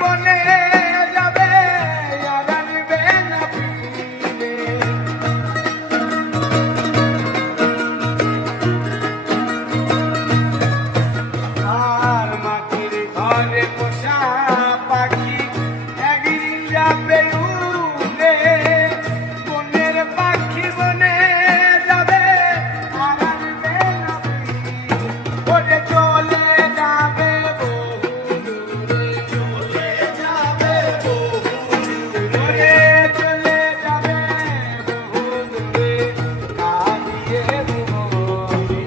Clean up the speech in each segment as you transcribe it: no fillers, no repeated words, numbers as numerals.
বনে যাবে আর আনবে না ফিরে। আর মাটির ঘরে পোষা পাখি একদিন যাবে উড়ে, বনের পাখি বনে যাবে আর আনবে না ফিরে। ওরে চলে যাবে বহু দূরে, চলে যাবে বহু দূরে, চলে যাবে বহু দূরে, কাঁদিয়ে মনে।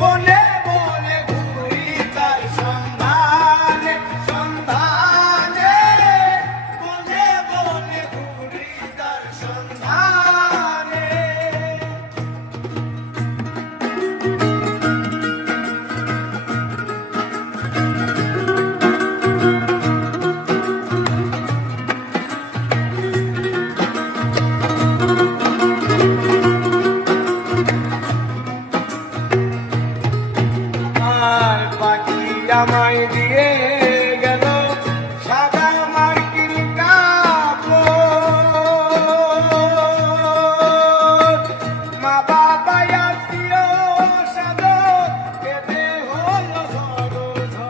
বনে বনে ঘুরি তার সন্ধানে, সন্ধানে, বনে বনে ঘুরি তার সন্ধানে। আর পাখি আমায় দিয়ে গেল সাদা মার্কিন কাপড়, মা বাবা আত্মীয় স্বজন কেঁদে হলো সরঝড়।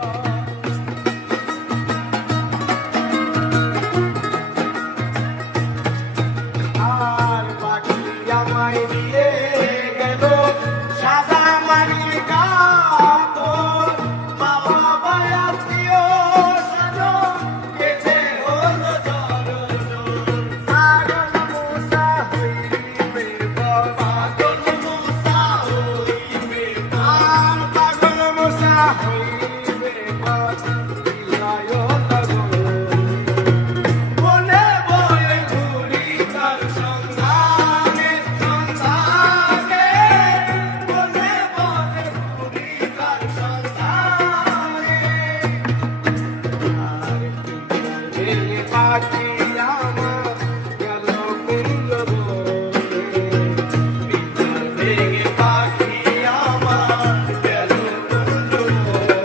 আর পাখি আমায় দিয়ে গেল সাদা মার্কিন কাপড়, মা বাবা আত্মীয় স্বজন কেঁদে হলো সরঝড়। পাগল মশা হইবে বল, পাগল মশা হইবে বল, পাগল মশা হইবে বল, বিলয় তগরে। বনে বনে ঘুরি তার সন্ধানে, সন্ধানে, বনে বনে ঘুরি তার সন্ধানে। আর পিঞ্জর ভেঙে পাখি আমার গেল কুঞ্জ বনে, পিঞ্জর ভেঙে পাখি আমার গেল কুঞ্জ বনে।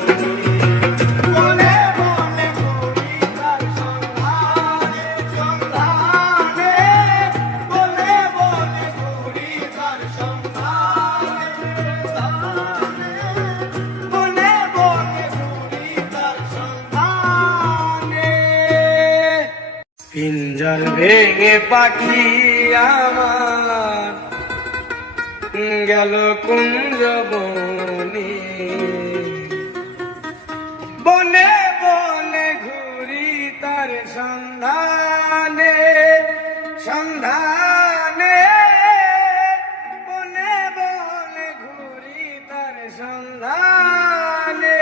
বনে বনে ঘুরি তার সন্ধানে, সন্ধানে, বনে বনে ঘুরি তার সন্ধানে, সন্ধানে, বনে বনে ঘুরি তার সন্ধানে। পিঞ্জর ভেঙে পাখি আমার গেল কুঞ্জ বনে, বনে বনে ঘুরি তার সন্ধানে, সন্ধানে, বনে বনে ঘুরি তার সন্ধানে।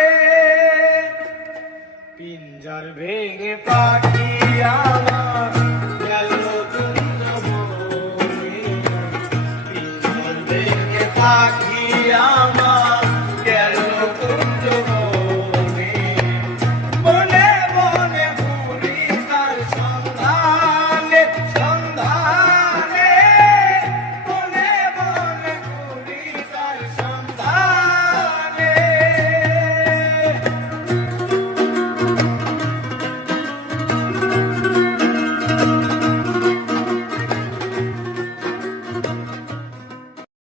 পিঞ্জর ভেঙে পাখি আমার